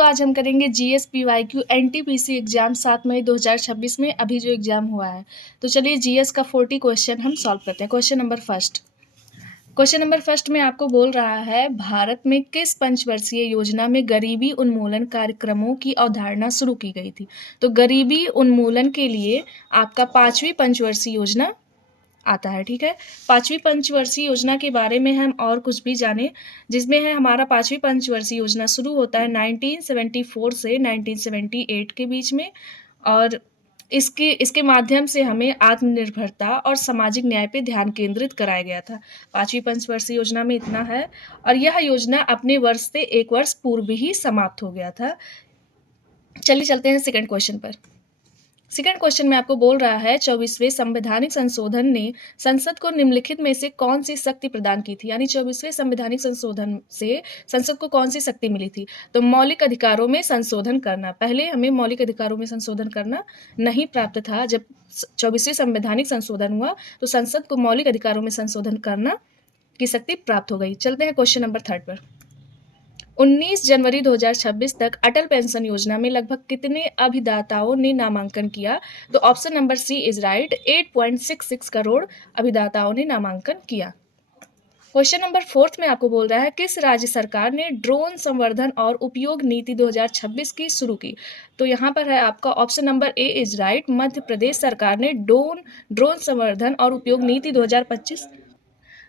दोस्तों आज हम करेंगे जीएस पीवाईक्यू एनटीपीसी एग्जाम 7 मई 2026 में अभी जो एग्जाम हुआ है। तो चलिए जीएस का 40 क्वेश्चन हम सॉल्व करते हैं। क्वेश्चन नंबर फर्स्ट में आपको बोल रहा है, भारत में किस पंचवर्षीय योजना में गरीबी उन्मूलन कार्यक्रमों की अवधारणा शुरू की गई थी। तो गरीबी उन्मूलन के लिए आपका 5वीं पंचवर्षीय योजना आता है। ठीक है, 5वीं पंचवर्षीय योजना के बारे में हम और कुछ भी जाने, जिसमें है हमारा 5वीं पंचवर्षीय योजना शुरू होता है 1974 से 1978 के बीच में, और इसके माध्यम से हमें आत्मनिर्भरता और सामाजिक न्याय पे ध्यान केंद्रित कराया गया था। 5वीं पंचवर्षीय योजना में इतना है, और यह योजना अपने वर्ष से 1 वर्ष पूर्व ही समाप्त हो गया था। चलिए चलते हैं सेकंड क्वेश्चन पर। सेकंड क्वेश्चन में आपको बोल रहा है, 24वें संवैधानिक संशोधन ने संसद को निम्नलिखित में से कौन सी शक्ति प्रदान की थी। यानी 24वें संवैधानिक संशोधन से संसद को कौन सी शक्ति मिली थी। तो मौलिक अधिकारों में संशोधन करना। पहले हमें मौलिक अधिकारों में संशोधन करना नहीं प्राप्त था। जब 24वें संवैधानिक संशोधन हुआ तो संसद को मौलिक अधिकारों में संशोधन करना की शक्ति प्राप्त हो गई। चलते हैं क्वेश्चन नंबर थर्ड पर। 19 जनवरी 2026 तक अटल पेंशन योजना में लगभग कितने अभिदाताओं ने नामांकन किया। तो option number C is right, 8.66 crore अभिदाताओं ने नामांकन किया। क्वेश्चन नंबर फोर्थ में आपको बोल रहा है, किस राज्य सरकार ने ड्रोन संवर्धन और उपयोग नीति 2026 की शुरू की। तो यहाँ पर है आपका option number A is right, Madhya Pradesh सरकार ने ड्रोन संवर्धन और उपयोग नीति 2025।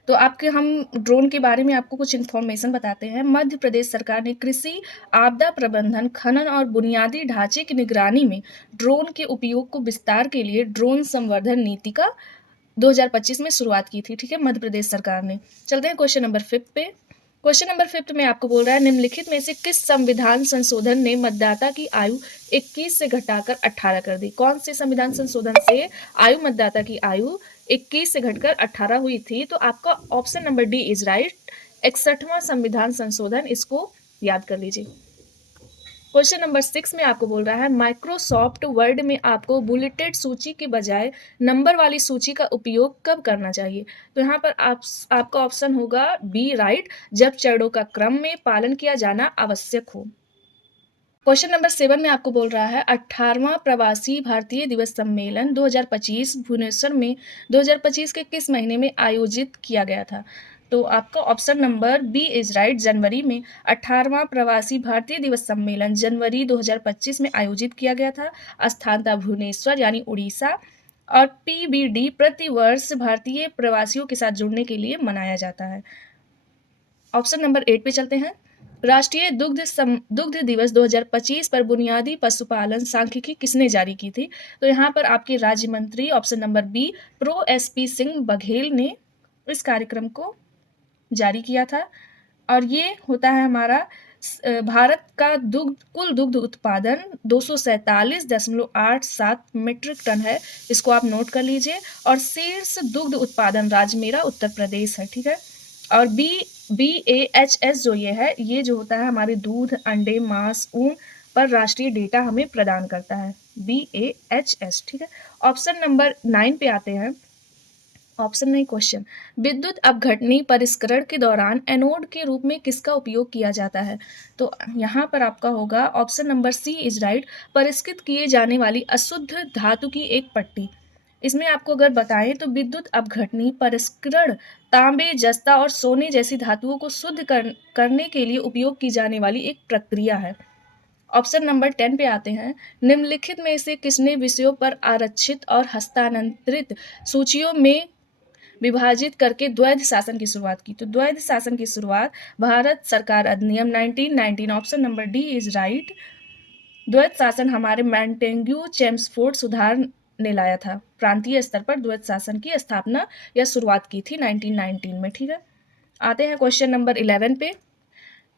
तो आपके हम ड्रोन के बारे में आपको कुछ इन्फॉर्मेशन बताते हैं। मध्य प्रदेश सरकार ने कृषि, आपदा प्रबंधन, खनन और बुनियादी ढांचे की निगरानी में ड्रोन के उपयोग को विस्तार के लिए ड्रोन संवर्धन नीति का 2025 में शुरुआत की थी। ठीक है, मध्य प्रदेश सरकार ने। चलते हैं क्वेश्चन नंबर 5 पे। क्वेश्चन नंबर 5 में आपको बोल रहा है, निम्नलिखित में से किस संविधान संशोधन ने मतदाता की आयु 21 से घटाकर 18 कर दी। कौन से संविधान संशोधन से मतदाता की आयु 21 से घटकर 18 हुई थी। तो आपका option number D is right, 61वां संविधान संशोधन। इसको याद कर लीजिए। क्वेश्चन नंबर 6 में आपको बोल रहा है, माइक्रोसॉफ्ट वर्ड में आपको बुलेटेड सूची के बजाय नंबर वाली सूची का उपयोग कब करना चाहिए। तो यहाँ पर आपका ऑप्शन होगा बी राइट, जब चरणों का क्रम में पालन किया जाना आवश्यक हो। क्वेश्चन नंबर 7 में आपको बोल रहा है, 18वां प्रवासी भारतीय दिवस सम्मेलन 2025 भुवनेश्वर में 2025 के किस महीने में आयोजित किया गया था। तो आपका option number B is right, जनवरी में। 18वां प्रवासी भारतीय दिवस सम्मेलन जनवरी 2025 में आयोजित किया गया था। स्थान था भुवनेश्वर यानी उड़ीसा। और पीबीडी प्रतिवर्ष भारतीय प्रवासियों के साथ जुड़ने के लिए मनाया जाता है। ऑप्शन नंबर 8 पे चलते हैं। राष्ट्रीय दुग्ध दिवस 2025 पर बुनियादी पशुपालन सांख्यिकी किसने जारी की थी। तो यहाँ पर आपके राज्य मंत्री option number B Prof SP Singh Baghel ने इस कार्यक्रम को जारी किया था। और ये होता है हमारा भारत का कुल दुग्ध उत्पादन 247.87 मीट्रिक टन है। इसको आप नोट कर लीजिए। और शीर्ष दुग्ध उत्पादन राज्य मेरा उत्तर प्रदेश है। ठीक है, और BAHS जो ये जो होता है हमारे दूध, अंडे, मांस, ऊन पर राष्ट्रीय डेटा हमें प्रदान करता है, BAHS। ठीक है, ऑप्शन नंबर 9 पे आते हैं। ऑप्शन नहीं, क्वेश्चन। विद्युत अपघटनी परिष्करण के दौरान एनोड के रूप में किसका उपयोग किया जाता है। तो यहाँ पर आपका होगा option number C is right, परिष्कृत किए जाने वाली अशुद्ध धातु की एक पट्टी। इसमें आपको अगर बताएं तो विद्युत अपघटनी परिष्करण तांबे, जस्ता और सोने जैसी धातुओं को शुद्ध करने के लिए उपयोग की जाने वाली एक प्रक्रिया है। ऑप्शन नंबर 10 पे आते हैं। निम्नलिखित में से किसने विषयों पर आरक्षित और हस्तांतरित सूचियों में विभाजित करके द्वैध शासन की शुरुआत की। तो द्वैध शासन की शुरुआत भारत सरकार अधिनियम 1919, option number D is right. द्वैध शासन हमारे मैंटेग्यू चेम्सफोर्ड सुधार ने लाया था। प्रांतीय स्तर पर द्वैध शासन की स्थापना या शुरुआत की थी 1919 में। ठीक है, आते हैं क्वेश्चन नंबर 11 पे।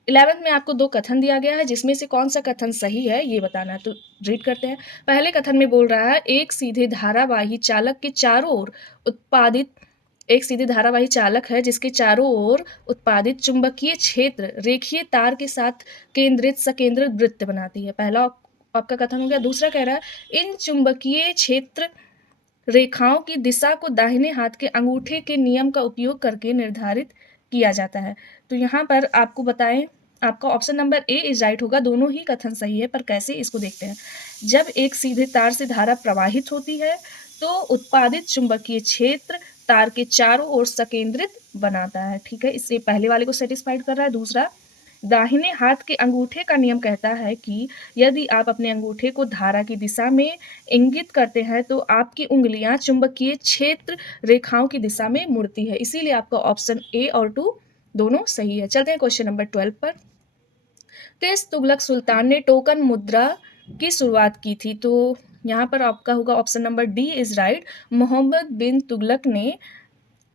11th में आपको 2 कथन दिया गया है, जिसमें से कौन सा कथन सही है ये बताना है। तो रीड करते हैं। पहले कथन में बोल रहा है, एक सीधे धारावाही चालक के चारों ओर उत्पादित एक सीधे धारावाही चालक है जिसके चारों ओर उत्पादित चुंबकीय क्षेत्र रेखीय तार के साथ केंद्रित सकेंद्रित वृत्त बनाती है। पहला आपका कथन हो गया। दूसरा कह रहा है, इन चुंबकीय क्षेत्र रेखाओं की दिशा को दाहिने हाथ के अंगूठे के नियम का उपयोग करके निर्धारित किया जाता है। तो यहाँ पर आपको बताएं, आपका option number A is right होगा। दोनों ही कथन सही है, पर कैसे, इसको देखते हैं। जब एक सीधे तार से धारा प्रवाहित होती है तो उत्पादित चुंबकीय क्षेत्र तार के चारों ओर संकेंद्रित बनाता है। ठीक है, इससे पहले वाले को सेटिस्फाइड कर रहा है। दूसरा, दाहिने हाथ के अंगूठे का नियम कहता है कि यदि आप अपने अंगूठे को धारा की दिशा में इंगित करते हैं तो आपकी उंगलियां चुंबकीय क्षेत्र रेखाओं की दिशा में मुड़ती है। इसीलिए आपका ऑप्शन ए और 2 दोनों सही है। चलते हैं क्वेश्चन नंबर 12 पर। किस तुगलक सुल्तान ने टोकन मुद्रा की शुरुआत की थी? तो यहाँ पर आपका होगा option number D is right. Mohammad bin Tughlaq ने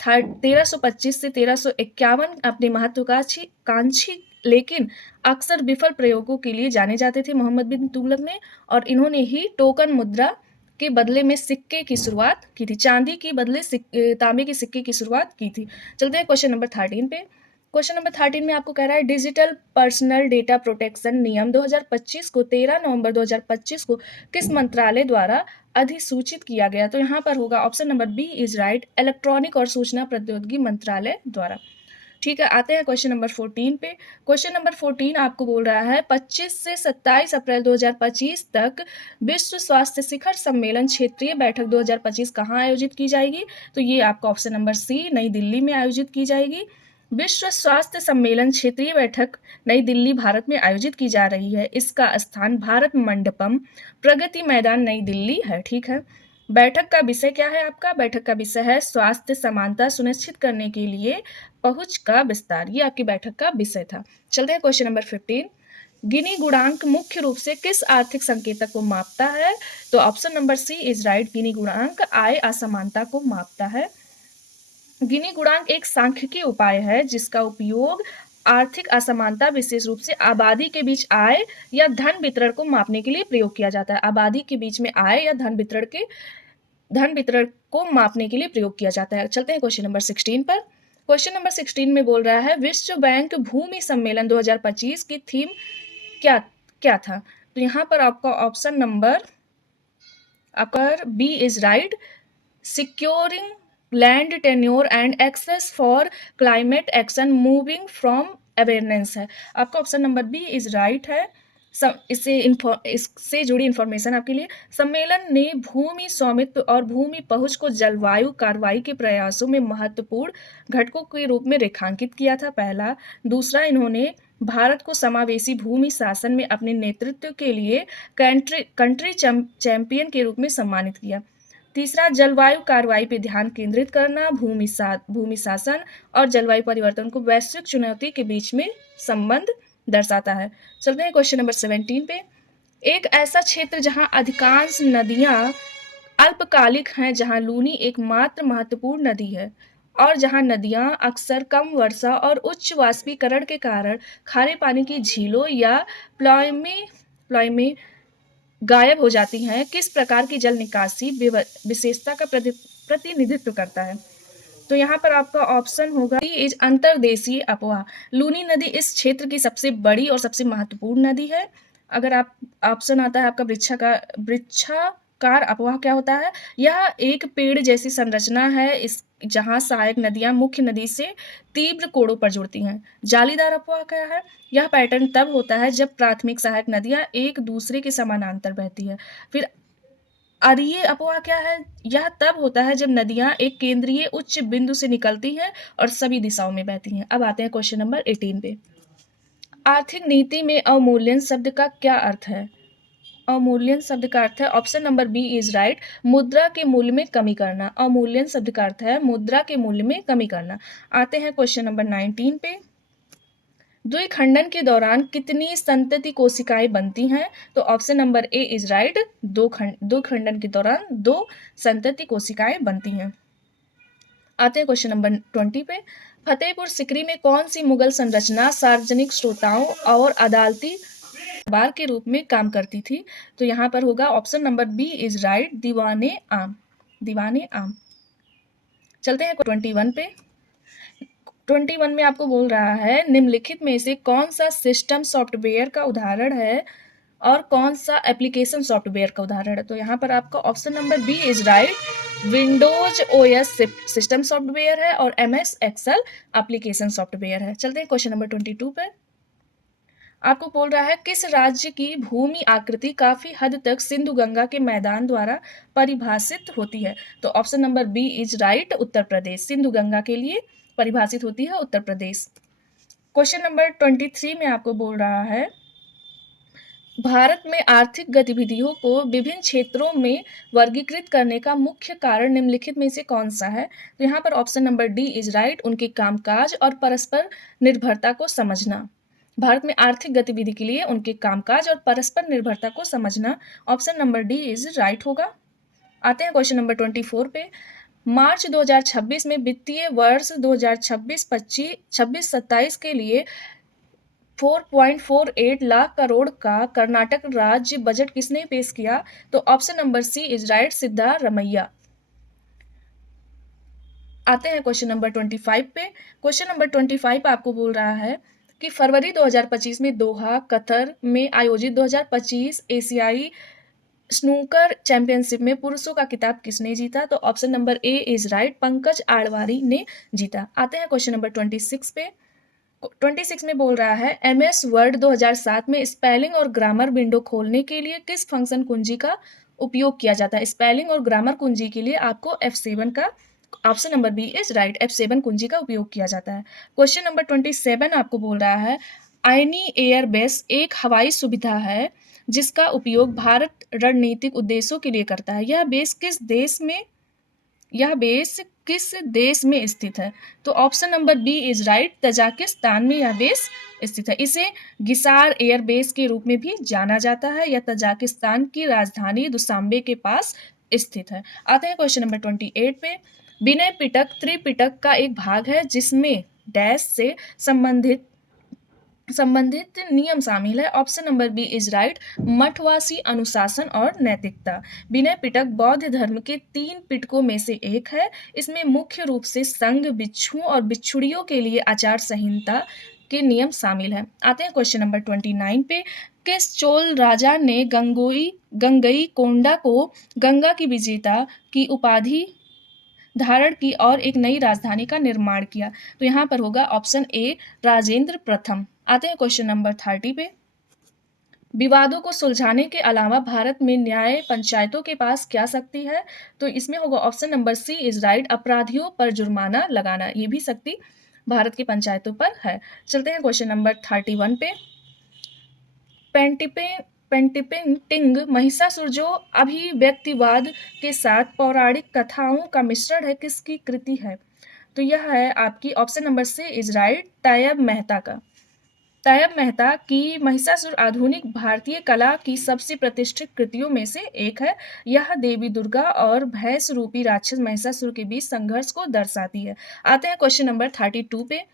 1325 से 1351 अपने महत्वाकांक्षी लेकिन अक्सर विफल प्रयोगों के लिए जाने जाते थे मोहम्मद बिन तुगलक ने, और इन्होंने ही टोकन मुद्रा के बदले में सिक्के की शुरुआत की थी। चांदी के बदले तांबे के सिक्के की शुरुआत की थी। चलते हैं क्वेश्चन नंबर 13 पे। क्वेश्चन नंबर 13 में आपको कह रहा है डिजिटल पर्सनल डेटा प्रोटेक्शन नियम 2025 को 13 नवंबर 2025 को किस मंत्रालय द्वारा अधिसूचित किया गया? तो यहाँ पर होगा option number B is right, electronic और सूचना प्रौद्योगिकी मंत्रालय द्वारा। ठीक है, आते हैं क्वेश्चन नंबर 14 पे। क्वेश्चन नंबर 14 आपको बोल रहा है 25 से 27 अप्रैल 2025 तक विश्व स्वास्थ्य शिखर सम्मेलन क्षेत्रीय बैठक 2025 कहाँ आयोजित की जाएगी? तो ये आपका ऑप्शन नंबर सी नई दिल्ली में आयोजित की जाएगी। विश्व स्वास्थ्य सम्मेलन क्षेत्रीय बैठक नई दिल्ली भारत में आयोजित की जा रही है। इसका स्थान भारत मंडपम प्रगति मैदान नई दिल्ली है। ठीक है, बैठक का विषय क्या है आपका? बैठक का विषय है स्वास्थ्य समानता सुनिश्चित करने के लिए पहुंच का विस्तार। ये आपकी बैठक का विषय था। चलते हैं क्वेश्चन नंबर 15। गिनी गुणांक मुख्य रूप से किस आर्थिक संकेतक को मापता है? तो option number C is right. Gini गुणांक आय असमानता को मापता है। गिनी गुणांक एक सांख्यिकीय उपाय है जिसका उपयोग आर्थिक असमानता विशेष रूप से आबादी के बीच आय या धन वितरण को मापने के लिए प्रयोग किया जाता है। आबादी के बीच में आय या धन वितरण को मापने के लिए प्रयोग किया जाता है। चलते हैं क्वेश्चन नंबर 16 पर। क्वेश्चन नंबर 16 में बोल रहा है विश्व बैंक भूमि सम्मेलन 2025 की थीम क्या क्या था? तो यहाँ पर आपका ऑप्शन नंबर आपका B is right, securing land tenure and access for climate action moving from awareness है। आपका option number B is right है। इससे जुड़ी इंफॉर्मेशन आपके लिए, सम्मेलन ने भूमि स्वामित्व और भूमि पहुंच को जलवायु कार्रवाई के प्रयासों में महत्वपूर्ण घटकों के रूप में रेखांकित किया था, पहला। दूसरा, इन्होंने भारत को समावेशी भूमि शासन में अपने नेतृत्व के लिए कंट्री चैंपियन के रूप में सम्मानित किया। तीसरा, जलवायु कार्रवाई पर ध्यान केंद्रित करना, भूमि शासन और जलवायु परिवर्तन को वैश्विक चुनौती के बीच में संबंध दर्शाता है। चलते हैं क्वेश्चन नंबर 17 पे। एक ऐसा क्षेत्र जहां अधिकांश नदियां अल्पकालिक हैं, जहां लूनी एकमात्र महत्वपूर्ण नदी है और जहां नदियां अक्सर कम वर्षा और उच्च वाष्पीकरण के कारण खारे पानी की झीलों या प्लॉय में गायब हो जाती हैं, किस प्रकार की जल निकासी विशेषता का प्रतिनिधित्व करता है? तो यहाँ पर आपका ऑप्शन होगा इज अंतर्देशीय अपवाह। लूनी नदी इस क्षेत्र की सबसे बड़ी और सबसे महत्वपूर्ण नदी है। अगर आप ऑप्शन आता है आपका वृक्षाकार अपवाह क्या होता है? यह एक पेड़ जैसी संरचना है इस जहां सहायक नदियां मुख्य नदी से तीव्र कोणों पर जुड़ती हैं। जालीदार अपवाह क्या है? यह पैटर्न तब होता है जब प्राथमिक सहायक नदियां एक दूसरे के समानांतर बहती है। फिर अरीय अपवाह क्या है? यह तब होता है जब नदियां एक केंद्रीय उच्च बिंदु से निकलती हैं और सभी दिशाओं में बहती हैं। अब आते हैं क्वेश्चन नंबर 18 पे। आर्थिक नीति में अवमूल्यन शब्द का क्या अर्थ है? अवमूल्यन शब्द का अर्थ है, option number B is right, मुद्रा के मूल्य में कमी करना। अवमूल्यन शब्द का अर्थ है मुद्रा के मूल्य में कमी करना। आते हैं क्वेश्चन नंबर 19 पे। द्विखंडन के दौरान कितनी संतति कोशिकाएं बनती हैं? तो option number A is right, दो खंडन के दौरान 2 संतति कोशिकाएं बनती हैं। आते हैं क्वेश्चन नंबर 20 पे। फतेहपुर सिकरी में कौन सी मुगल संरचना सार्वजनिक श्रोताओं और अदालती दरबार के रूप में काम करती थी? तो यहाँ पर होगा option number B is right, Diwane Aam. चलते हैं 21 पे। 21 में आपको बोल रहा है निम्नलिखित में से कौन सा सिस्टम सॉफ्टवेयर का उदाहरण है और कौन सा एप्लीकेशन सॉफ्टवेयर का उदाहरण है? तो यहाँ पर आपका option number B is right, Windows OS system software है और एमएस एक्सेल एप्लीकेशन सॉफ्टवेयर है। चलते हैं क्वेश्चन नंबर 22 पे। आपको बोल रहा है किस राज्य की भूमि आकृति काफी हद तक सिंधु गंगा के मैदान द्वारा परिभाषित होती है? तो option number B is right, Uttar Pradesh. Sindhu Ganga के लिए परिभाषित होती है उत्तर प्रदेश। क्वेश्चन नंबर 23 में आपको बोल रहा है भारत में आर्थिक गतिविधियों को विभिन्न क्षेत्रों में वर्गीकृत करने का मुख्य कारण निम्नलिखित में से कौन सा है? तो यहाँ पर option number D is right, उनके कामकाज और परस्पर निर्भरता को समझना। भारत में आर्थिक गतिविधि के लिए उनके कामकाज और परस्पर निर्भरता को समझना, option number D is right होगा। आते हैं क्वेश्चन नंबर 24 पे। मार्च 2026 में वित्तीय वर्ष 2026-25 26-27 के लिए 4.48 लाख करोड़ का कर्नाटक राज्य बजट किसने पेश किया? तो option number C is right, Siddaramaiah. आते हैं क्वेश्चन नंबर 25 पे। क्वेश्चन नंबर 25 आपको बोल रहा है कि फरवरी 2025 में दोहा कतर में आयोजित 2025 एशियाई स्नूकर चैंपियनशिप में पुरुषों का खिताब किसने जीता? तो option number A is right, Pankaj Advani ने जीता। आते हैं क्वेश्चन नंबर 26 पे। 26 में बोल रहा है एमएस वर्ड 2007 में स्पेलिंग और ग्रामर विंडो खोलने के लिए किस फंक्शन कुंजी का उपयोग किया जाता है? स्पेलिंग और ग्रामर कुंजी के लिए आपको F7 का, option number B is right, F7 कुंजी का उपयोग किया जाता है। क्वेश्चन नंबर 27 आपको बोल रहा है आइनी एयरबेस एक हवाई सुविधा है जिसका उपयोग भारत रणनीतिक उद्देश्यों के लिए करता है। यह बेस किस देश में स्थित है? तो option number B is right, Tajikistan में यह बेस स्थित है। इसे गिसार एयर बेस के रूप में भी जाना जाता है। यह तजाकिस्तान की राजधानी दुशांबे के पास स्थित है। आते हैं क्वेश्चन नंबर 28 पे। विनय पिटक त्रिपिटक का एक भाग है जिसमें डैश से संबंधित नियम शामिल है। Option number B is right, मठवासी अनुशासन और नैतिकता। विनय पिटक बौद्ध धर्म के 3 पिटकों में से एक है। इसमें मुख्य रूप से संघ, बिच्छुओं और बिच्छुड़ियों के लिए आचार संहिता के नियम शामिल है। आते हैं क्वेश्चन नंबर 29 पे। किस चोल राजा ने गंगई कोंडा को गंगा की विजेता की उपाधि धारण की और एक नई राजधानी का निर्माण किया? तो यहाँ पर होगा ऑप्शन ए, राजेंद्र प्रथम। आते हैं क्वेश्चन नंबर 30 पे। विवादों को सुलझाने के अलावा भारत में न्याय पंचायतों के पास क्या शक्ति है? तो इसमें होगा option number C is right, अपराधियों पर जुर्माना लगाना। ये भी शक्ति भारत की पंचायतों पर है। चलते हैं क्वेश्चन नंबर 31 पे। पेंटिपिंग महिषासुर जो अभिव्यक्तिवाद के साथ पौराणिक कथाओं का मिश्रण है, किसकी कृति है? तो यह है आपकी option number C is right, Tyeb Mehta का। तायब मेहता की महिषासुर आधुनिक भारतीय कला की सबसे प्रतिष्ठित कृतियों में से एक है। यह देवी दुर्गा और भैंस रूपी राक्षस महिषासुर के बीच संघर्ष को दर्शाती है। आते हैं क्वेश्चन नंबर 32 पे।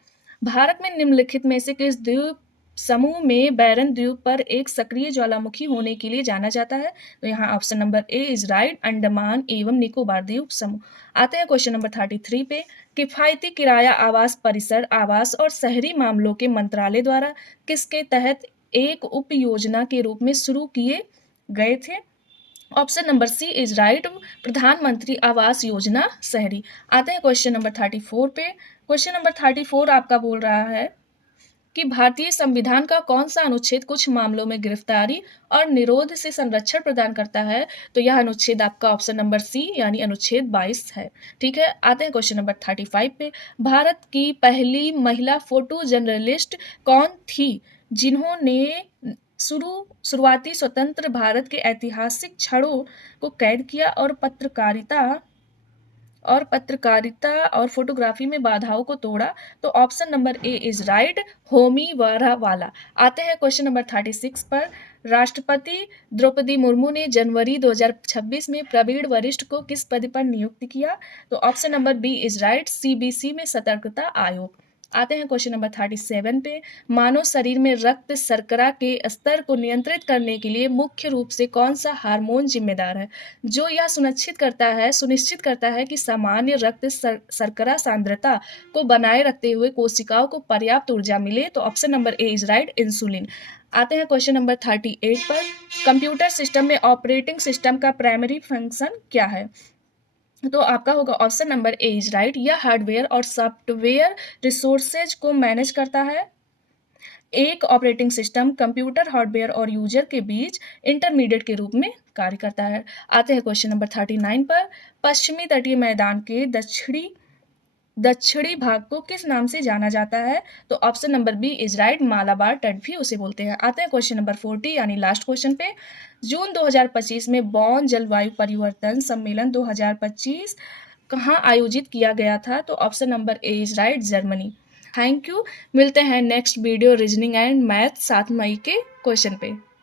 भारत में निम्नलिखित में से किस द्वीप समूह में बैरन द्वीप पर एक सक्रिय ज्वालामुखी होने के लिए जाना जाता है? तो यहाँ option number A is right, Andaman एवं निकोबार द्वीप समूह। आते हैं क्वेश्चन नंबर 33 पे। किफायती किराया आवास परिसर, आवास और शहरी मामलों के मंत्रालय द्वारा किसके तहत एक उप योजना के रूप में शुरू किए गए थे? Option number C is right, Pradhan Mantri Awas योजना शहरी। आते हैं क्वेश्चन नंबर 34 पे। क्वेश्चन नंबर 34 आपका बोल रहा है कि भारतीय संविधान का कौन सा अनुच्छेद कुछ मामलों में गिरफ्तारी और निरोध से संरक्षण प्रदान करता है? तो यह अनुच्छेद आपका ऑप्शन नंबर सी यानी अनुच्छेद 22 है। ठीक है, आते हैं क्वेश्चन नंबर 35 पे। भारत की पहली महिला फोटो जर्नलिस्ट कौन थी जिन्होंने शुरुआती स्वतंत्र भारत के ऐतिहासिक क्षणों को कैद किया और पत्रकारिता और फोटोग्राफी में बाधाओं को तोड़ा? तो option number A is right, Homi वाला। आते हैं क्वेश्चन नंबर 36 पर। राष्ट्रपति द्रौपदी मुर्मू ने जनवरी 2026 में प्रवीण वरिष्ठ को किस पद पर नियुक्त किया? तो option number B is right, CBC में सतर्कता आयोग। आते हैं क्वेश्चन नंबर 37 पे। मानव शरीर में रक्त शर्करा के स्तर को नियंत्रित करने के लिए मुख्य रूप से कौन सा हार्मोन जिम्मेदार है जो यह सुनिश्चित करता है कि सामान्य रक्त शर्करा सांद्रता को बनाए रखते हुए कोशिकाओं को पर्याप्त ऊर्जा मिले? तो option number A is right, insulin. आते हैं क्वेश्चन नंबर 38 पर। कंप्यूटर सिस्टम में ऑपरेटिंग सिस्टम का प्राइमरी फंक्शन क्या है? तो आपका होगा option number A is right, यह हार्डवेयर और सॉफ्टवेयर रिसोर्सेज को मैनेज करता है। एक ऑपरेटिंग सिस्टम कंप्यूटर हार्डवेयर और यूजर के बीच इंटरमीडिएट के रूप में कार्य करता है। आते हैं क्वेश्चन नंबर 39 पर। पश्चिमी तटीय मैदान के दक्षिणी दक्षिणी भाग को किस नाम से जाना जाता है? तो option number B is right, Malabar तट भी उसे बोलते हैं। आते हैं क्वेश्चन नंबर 40 यानी लास्ट क्वेश्चन पे। जून 2025 में बॉन जलवायु परिवर्तन सम्मेलन 2025 कहाँ आयोजित किया गया था? तो option number A is right, Germany. Thank you. मिलते हैं next video reasoning and math 7 मई के क्वेश्चन पे।